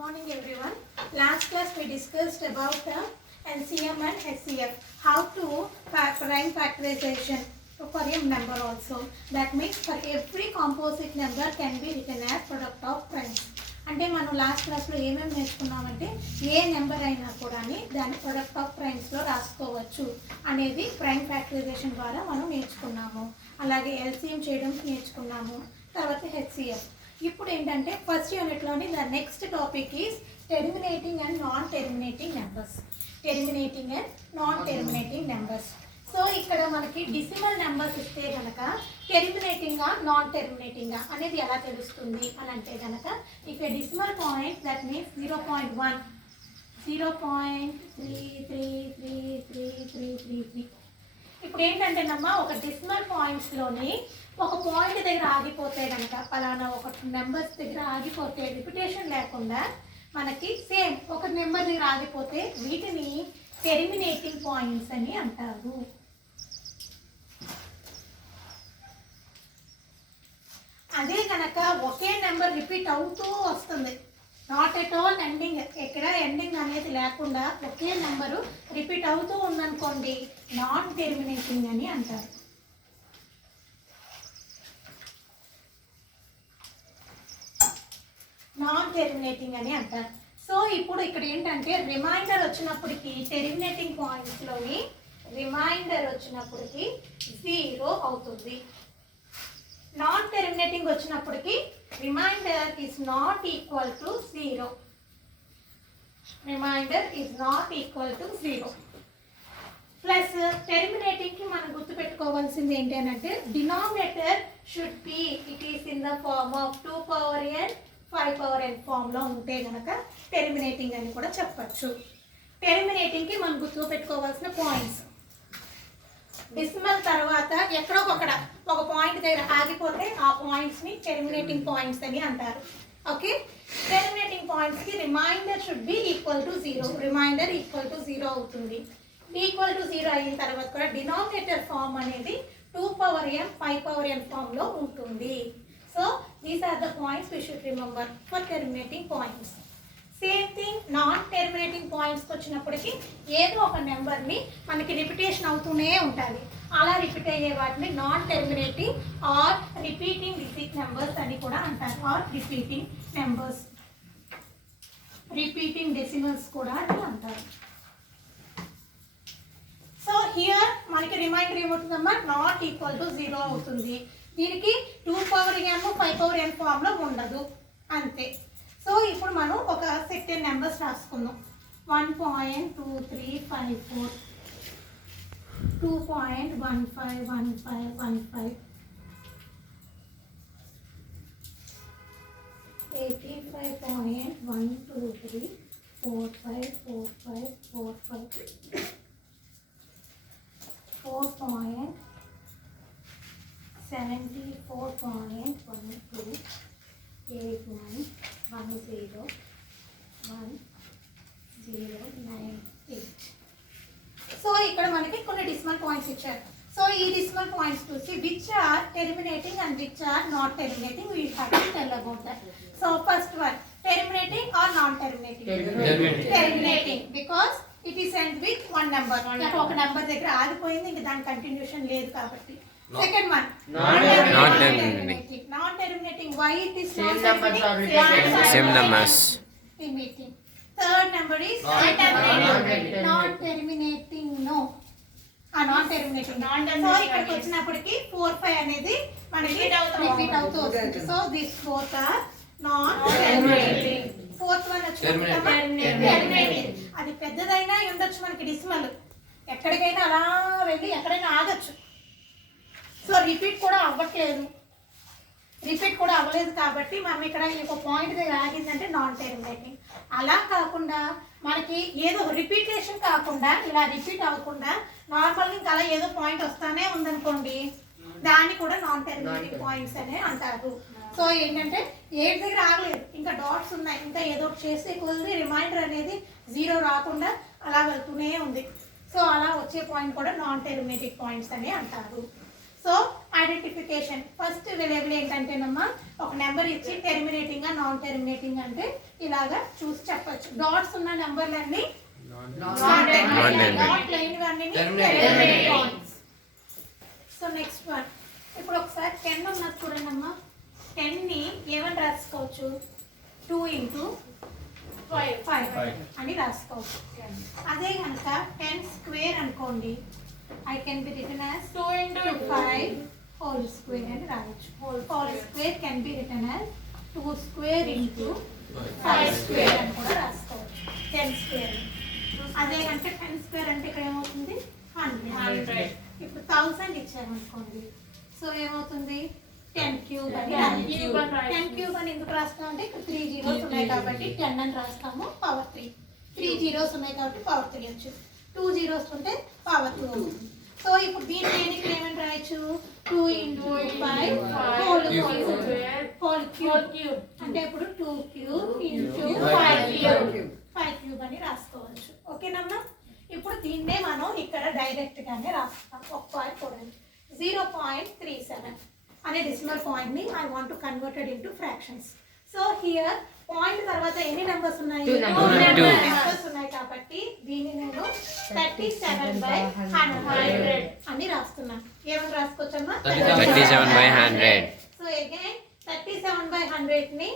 morning everyone. Last class we discussed about the LCM and HCF, how to prime factorization for a number also. That means for every composite number can be written as product of primes. అంటే మనం last క్లాస్లో ఏమేమి నేర్చుకున్నామంటే ఏ number అయినా కూడా దాన్ని product of ప్రైమ్స్లో రాసుకోవచ్చు అనేది prime factorisation ద్వారా మనం నేర్చుకున్నాము. అలాగే ఎల్సిఎం చేయడం నేర్చుకున్నాము. తర్వాత హెచ్సిఎఫ్. ఇప్పుడు ఏంటంటే ఫస్ట్ యూనిట్లోని the next topic is terminating and non terminating numbers. Terminating and non terminating numbers. So ఇక్కడ మనకి డెసిమల్ నెంబర్స్ ఇస్తే కనుక టెర్మినేటింగా నాన్ టెర్మినేటింగా అనేది ఎలా తెలుస్తుంది అని అంటే కనుక ఇక డెసిమల్ పాయింట్ దట్ మీన్స్ 0.1 0.333333. ఇప్పుడు ఏంటంటేనమ్మా ఒక డెసిమల్ పాయింట్స్లోని ఒక పాయింట్ దగ్గర ఆగిపోతే కనుక పలానా ఒక నెంబర్స్ దగ్గర ఆగిపోతే రిపిటేషన్ లేకుండా మనకి సేమ్ ఒక నెంబర్ దగ్గర ఆగిపోతే వీటిని టెర్మినేటింగ్ పాయింట్స్ అని అంటారు. అదే కనుక ఒకే నెంబర్ రిపీట్ అవుతూ వస్తుంది, నాట్ ఎట్ ఆల్ ఎండింగ్, ఎక్కడ ఎండింగ్ అనేది లేకుండా ఒకే నెంబరు రిపీట్ అవుతూ ఉందనుకోండి నాన్ టెర్మినేటింగ్ అని అంటారు. నాన్ టెర్మినేటింగ్ అని అంటారు. సో ఇప్పుడు ఇక్కడ ఏంటంటే రిమైండర్ వచ్చినప్పటికీ టెర్మినేటింగ్ పాయింట్స్లోని రిమైండర్ వచ్చినప్పటికీ 0 అవుతుంది. నాన్ టెర్మినేటింగ్ వచ్చినప్పటికీ remainder is not equal to 0. Remainder is not equal to 0. Plus టెర్మినేటింగ్కి మనం గుర్తుపెట్టుకోవాల్సింది ఏంటి అని అంటే denominator should be it is in the form of 2 power n 5 power n ఫామ్లో ఉంటే కనుక టెర్మినేటింగ్ అని కూడా చెప్పచ్చు. టెర్మినేటింగ్కి మనం గుర్తుపెట్టుకోవాల్సిన పాయింట్స్, డెసిమల్ తర్వాత ఎక్కడో ఒక పాయింట్ దగ్గర ఆగిపోతే ఆ పాయింట్స్ని టెర్మినేటింగ్ పాయింట్స్ అని అంటారు. ఓకే, టెర్మినేటింగ్ పాయింట్స్కి remainder should be equal to 0. Remainder equal to 0 అవుతుంది. ఈక్వల్ టు 0 అయిన తర్వాత కూడా డినామినేటర్ ఫామ్ అనేది 2 power m 5 power n ఫామ్లో ఉంటుంది. So these are the points we should remember for terminating points. Same thing non terminating పాయింట్స్కి వచ్చినప్పటికీ ఏదో ఒక నెంబర్ని మనకి రిపిటేషన్ అవుతూనే ఉంటుంది. అలా రిపీట్ అయ్యే వాటిని non terminating or repeating digit numbers అని కూడా అంటారు. Or repeating numbers, repeating decimals కూడా అని అంటారు. సో హియర్ మనకి రిమైండర్ ఏమవుతుందమ్మా నాట్ ఈక్వల్ టు 0 అవుతుంది. దీనికి 2 power m 5 power n ఫామ్లో ఉండదు, అంతే. సో ఇప్పుడు మనం ఒక సెట్ నెంబర్స్ రాసుకుందాం. 1.2354, 2.151515, 85.123454545, 4.74.12, 81101098. సో ఇక్కడ మనకి కొన్ని డెసిమల్ పాయింట్స్ ఇచ్చారు. సో ఈ డెసిమల్ పాయింట్స్ చూసి which are terminating and which are not terminating we have to tell about that. So first one terminating or non terminating? Terminating because it is end with one number. ఒక number దగ్గర ఆగిపోయింది, ఇంకా దాని continuation లేదు కాబట్టి. Second one non-terminating. Non-terminating. Why it is non-terminating? Same numbers. Terminating. Third number is non-terminating. Non-terminating. No. Non-terminating. So ఇక్కడికి వచ్చినప్పటికి 4 5 అనేది మనకి రిపీట్ అవుతూ వస్తుంది. So this both are non-terminating. Fourth one terminating. అది పెద్దదైనా ఉండొచ్చు మనకి డెసిమల్, ఎక్కడికైనా అలా వెళ్ళి ఎక్కడైనా ఆగచ్చు. సో రిపీట్ కూడా అవ్వలేదు కాబట్టి మనం ఇక్కడ ఒక పాయింట్ దగ్గర ఆగిందంటే నాన్ టెర్మినేటింగ్. అలా కాకుండా మనకి ఏదో రిపీటేషన్ కాకుండా ఇలా రిపీట్ అవ్వకుండా నార్మల్గా ఇంకా అలా ఏదో పాయింట్ వస్తానే ఉందనుకోండి దాన్ని కూడా నాన్ టెర్మినేటింగ్ పాయింట్స్ అనే అంటారు. సో ఏంటంటే 8 దగ్గర ఆగలేదు, ఇంకా డాట్స్ ఉన్నాయి, ఇంకా ఏదో చేస్తే కొద్ది రిమైండర్ అనేది 0 రాకుండా అలా వెళ్తూనే ఉంది. సో అలా వచ్చే పాయింట్ కూడా నాన్ టెర్మినేటింగ్ పాయింట్స్ అనే అంటారు. సో ఐడెంటిఫికేషన్ ఫస్ట్ అవైలబుల్ ఏంటంటేనమ్మా ఒక నెంబర్ ఇచ్చి టెర్మినేటింగ్ నాన్ టెర్మినేటింగ్ అంటే ఇలాగా చూసి చెప్పొచ్చు. డాట్స్ ఉన్న నెంబర్లన్నీ డాట్ లేనివన్నీ terminating points. So next one, ఇప్పుడు ఒకసారి 10 ఉన్నది చూడండి అమ్మా. 10ని ఏమని రాసుకోవచ్చు? 2 into 5 అని రాసుకోవచ్చు. అదే కనుక 10 స్క్వేర్ అనుకోండి, I can be written as 2 into 5 whole square అని రాయొచ్చు. Whole square can be written as 2 square into 5 square అని కూడా రాసుకోవచ్చు. 10 స్క్వేర్. అదే కనుక 10 స్క్వేర్ అంటే ఇక్కడ ఏమవుతుంది? 100. ఇప్పుడు 1000 ఇచ్చామనుకోండి, సో ఏమవుతుంది? 10 క్యూబ్ అని రాయొచ్చు. 10 క్యూబ్ అని ఎందుకు రాస్తాం అంటే ఇక్కడ 3 జీరోస్ ఉన్నాయి కాబట్టి 10 అని రాస్తాము, పవర్ 3. 3 జీరోస్ ఉన్నాయి కాబట్టి పవర్ 3 వచ్చు. 2 జీరోస్ ఉంటే పవర్ 2 అవుతుంది. సో ఇప్పుడు దీన్ని నేను ఇక్కడ ఏమని రాయొచ్చు? 2 into 5 whole cube అంటే ఇప్పుడు 2 cube into 5 cube అని రాసుకోవచ్చు. ఓకేనమ్మా? ఇప్పుడు దీన్నే మనం ఇక్కడ డైరెక్ట్ గానే రాస్తాం. ఒక పాయింట్ చూడండి, 0.37 అనే డెసిమల్ పాయింట్ ని I want to converted into fractions. So here point తర్వాత ఎన్ని నెంబర్స్ ఉన్నాయి? 2 నెంబర్స్ ఉన్నాయి కాబట్టి దీన్ని నేను 37/100 అని రాస్తున్నాను. ఏమని రాసుకోవచ్చమ్మా? 37/100. సో అగైన్ 37/100 ని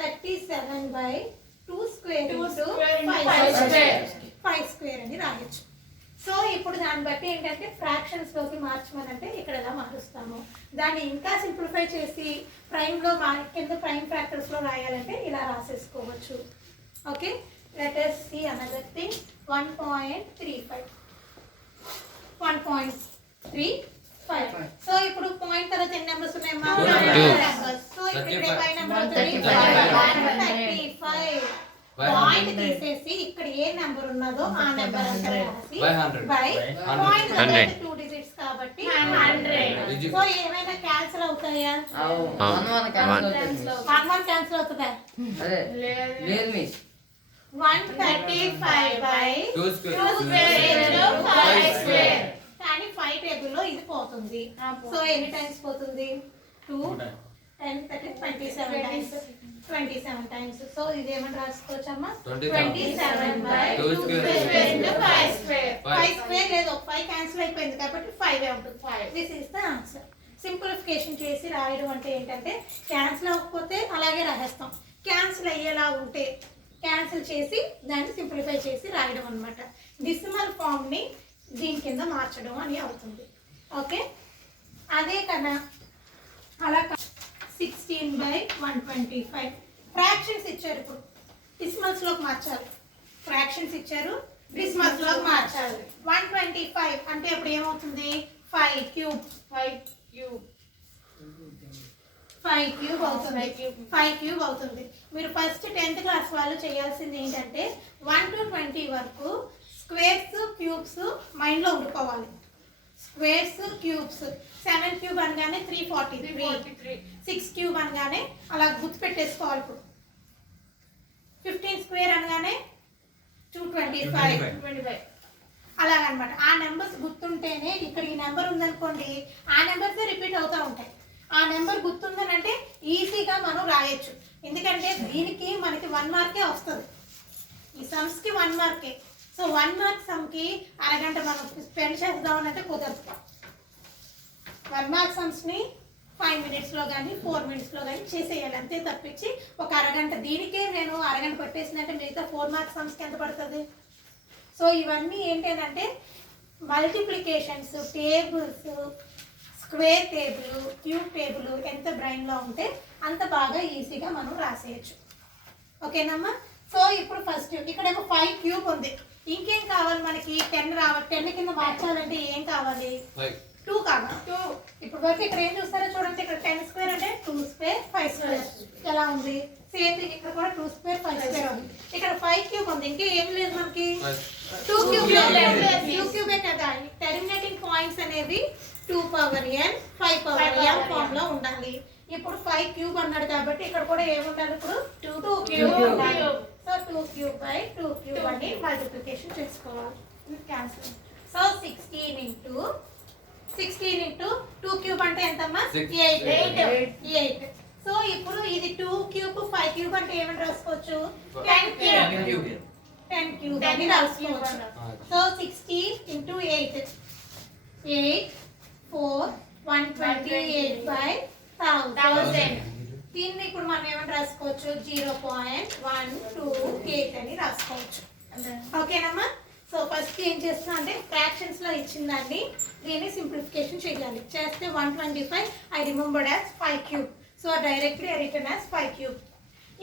37/2 స్క్వేర్ ఇంటూ 5 స్క్వేర్ అని రాయొచ్చు. సో ఇప్పుడు దాన్ని బట్టి ఏంటంటే ఫ్రాక్షన్స్ లోకి మార్చమనంటే ఇక్కడ ఎలా మారుస్తాము. దాన్ని ఇంకా సింప్లిఫై చేసి ప్రైమ్ లో కింద ప్రైమ్ ఫ్యాక్టర్స్ లో రాయాలంటే ఇలా రాసేసుకోవచ్చు. Okay, let us see another thing. 1.35. So ఇప్పుడు పాయింట్ తర్వాత ఎన్ని నెంబర్స్ ఉన్నాయమ్మా? 2 నెంబర్స్. సో ఇక్కడ పై నెంబర్ అవుతుంది 35. పాయింట్ తీసేసి ఇక్కడ ఏ నెంబర్ ఉన్నదో ఆ నెంబర్ అంతా రాసి బై పాయింట్ తర్వాత 2 డిజిట్స్ కాబట్టి 100. సో ఏమైనా క్యాన్సిల్ అవుతాయా? 1 క్యాన్సిల్ అవుతుందా? లేదు మిస్. 135/2 square 5 square. కానీ 5 టేబుల్ లో ఇది పోతుంది. సో ఎన్ని టైమ్స్ పోతుంది? 2 10 30 27 టైమ్స్. 27 టైమ్స్. సో ఇది ఏమని రాసుకోవచ్చమ్మా? 27/2 స్క్వేర్ ఇంటూ 5 స్క్వేర్. 5 స్క్వేర్ లేదు, 5 క్యాన్సిల్ అయిపోయింది కాబట్టి 5 ఉంటుంది. This is the answer. Simplification చేసి రాయడం అంటే ఏంటంటే క్యాన్సిల్ అవ్వకపోతే అలాగే రాసేస్తాం, క్యాన్సిల్ అయ్యేలా ఉంటే క్యాన్సిల్ చేసి దాన్ని సింప్లిఫై చేసి రాయడం అన్నమాట. డెసిమల్ ఫామ్ ని దీని కింద మార్చడం అని అవుతుంది. ఓకే, అదే కదా అలా 16/125. ఫ్రాక్షన్స్ ఇచ్చారు, ఇప్పుడు డెసిమల్స్ లోకి మార్చాలి. ఫ్రాక్షన్స్ ఇచ్చారు, డెసిమల్స్ లోకి మార్చాలి. 125 అంటే ఇప్పుడు ఏమవుతుంది? 5 క్యూబ్ అవుతుంది. 5 క్యూబ్ అవుతుంది. మీరు ఫస్ట్ 10th క్లాస్ వాళ్ళు చేయాల్సింది ఏంటంటే 1 to 20 వరకు స్క్వేర్స్ క్యూబ్స్ మైండ్ లో ఉండిపోవాలి. స్క్వేర్స్ క్యూబ్స్ 7 క్యూబ్ అనగానే 343, 6 క్యూబ్ అనగానే అలా గుర్తు పెట్టేసుకోవాలి. ఇప్పుడు 15 స్క్వేర్ అనగానే 225 అలాగనమాట. ఆ నెంబర్స్ గుర్తుంటేనే ఇక్కడ ఈ నెంబర్ ఉందనుకోండి, ఆ నెంబర్స్ రిపీట్ అవుతూ ఉంటాయి. ఆ నెంబర్ గుర్తుందనంటే ఈజీగా మనం రాయొచ్చు. ఎందుకంటే దీనికి మనకి 1 మార్కే వస్తుంది, ఈ సమ్స్ కి 1 మార్కే. సో 1 మార్క్ సమ్ కి అరగంట మనం స్పెండ్ చేద్దామని అంటే కుదరదు. 1 మార్క్ సమ్స్ ని 5 minutes లో కానీ 4 minutes లో కానీ చేసేయాలి, అంతే తప్పించి ఒక అరగంట దీనికే నేను అరగంట పట్టేసిందంటే మిగతా 4 మార్క్ సమ్స్కి ఎంత పడుతుంది? సో ఇవన్నీ ఏంటంటే multiplications, tables, square table, cube table ఎంత బ్రెయిన్లో ఉంటే అంత బాగా ఈజీగా మనం రాసేయచ్చు. ఓకేనమ్మా? సో ఇప్పుడు ఫస్ట్ ఇక్కడేమో 5 క్యూబ్ ఉంది, ఇంకేం కావాలి మనకి? 10 రావాలి. 10 కింద మార్చాలంటే ఏం కావాలి? 2 కావాలి. 2 ఇప్పుడు వరకు ఇక్కడ ఏం చూస్తారో చూడండి. ఇక్కడ 10 స్క్వేర్ అంటే 2 స్క్వేర్ 5 స్క్వేర్ ఎలా ఉంది? సేమ్ థింగ్ ఇక్కడ కూడా 2 స్క్వేర్ 5 స్క్వేర్ ఉంది. ఇక్కడ 5 క్యూబ్ ఉంది, ఇంకా ఏం లేదు మనకి. 2 క్యూబ్ క్యూబే కదా. టెర్మినేటింగ్ పాయింట్స్ అనేవి 2 power n 5 power m form లో ఉండాలి. ఇప్పుడు 5 క్యూబ్ అన్నాడు కాబట్టి ఇక్కడ కూడా ఏముండాలి? ఇప్పుడు 2 క్యూబ్ ఉండాలి. సో 2 క్యూబ్ బై 2 క్యూబ్ అని మల్టిప్లికేషన్ చేసుకోవాలి. క్యాన్సిల్. సో 16 ఇంటూ 2 క్యూబ్ అంటే ఎంతమ్మా? 8. సో ఇప్పుడు ఇది 2 క్యూబ్ 5 క్యూబ్ అంటే ఏమని రాసుకోవచ్చు 10 క్యూబ్ 10 క్యూబ్ అని రాసుకోవచ్చు. So 16 into 8 8 4 128/1000. దీన్ని ఇప్పుడు మనం ఏమని రాసుకోవచ్చు 0.128 అని రాసుకోవచ్చు. ఓకేనమ్మా. సో ఫస్ట్ ఏం చేస్తున్నా అంటే ఫ్రాక్షన్స్ లో ఇచ్చిందండి, దీన్ని సింప్లిఫికేషన్ చేయాలి. చేస్తే 125 I remembered as 5 cube. So directly return as 5 cube.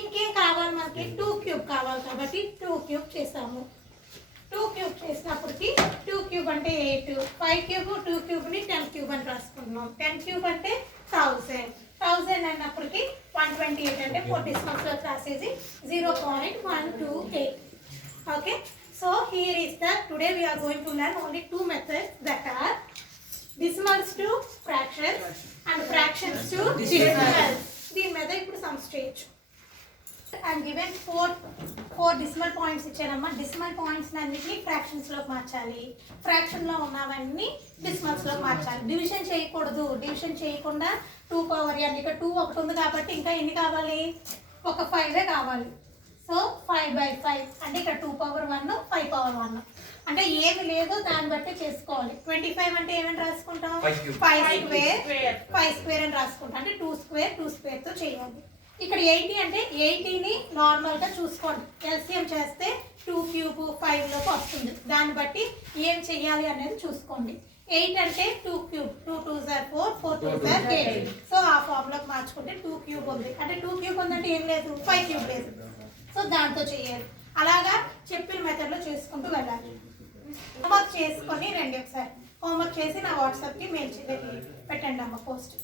ఇంకేం కావాలి మనకి 2 క్యూబ్ కావాలి కాబట్టి 2 క్యూబ్ చేస్తాము. 2 క్యూబ్ చేసినప్పటికి 2 క్యూబ్ అంటే 8, 5 క్యూబ్ 2 క్యూబ్ని 10 క్యూబ్ అని రాసుకుంటున్నాం. 10 క్యూబ్ అంటే 1000 అన్నప్పటికి 128 అంటే 4 డెసిమల్స్లో రాసేసి 0.128. Okay. So here is that today we are going to learn only 2 methods, that are decimals to fractions and fractions to decimals. దీని మీద ఇప్పుడు సమ్స్ చేయొచ్చు. అండ్ గివెన్ 4 డెసిమల్ పాయింట్స్ ఇచ్చానమ్మా. డెసిమల్ పాయింట్స్ అన్నిటిని ఫ్రాక్షన్స్ లోకి మార్చాలి. ఫ్రాక్షన్ లో ఉన్నవన్నీ డెసిమల్స్ లోకి మార్చాలి. డివిజన్ చేయకూడదు. డివిజన్ చేయకుండా 2 పవర్ n, ఇక్కడ 2 ఒకటి ఉంది కాబట్టి ఇంకా ఎన్ని కావాలి, ఒక 5 కావాలి. సో 5/5 అంటే ఇక్కడ 2 పవర్ 1 5 పవర్ 1 అంటే ఏమి లేదు, దాన్ని బట్టి చేసుకోవాలి. 25 అంటే ఏమని రాసుకుంటాం 5 స్క్వేర్ అని రాసుకుంటాం. అంటే 2 స్క్వేర్తో చేయాలి. ఇక్కడ 80 అంటే 80ని నార్మల్గా చూసుకోండి. ఎల్సిఎం చేస్తే 2 క్యూబ్ 5 లోకి వస్తుంది. దాన్ని బట్టి ఏం చెయ్యాలి అనేది చూసుకోండి. 8 అంటే 2 cube 2 2s are 4 4 2s are 8. So ఆ ఫార్ములాకి మార్చుకుంటే 2 క్యూబ్ ఉంది. అంటే 2 క్యూబ్ ఉందంటే ఏం లేదు 5 క్యూబ్ లేదు. సో దాంతో చేయాలి. అలాగా చెప్పిన మెథడ్లో చేసుకుంటూ వెళ్ళాలి. హోంవర్క్ చేసుకొని రండి. ఒకసారి హోంవర్క్ చేసి నా వాట్సాప్కి మెయిల్ పెట్టండి అమ్మ పోస్ట్.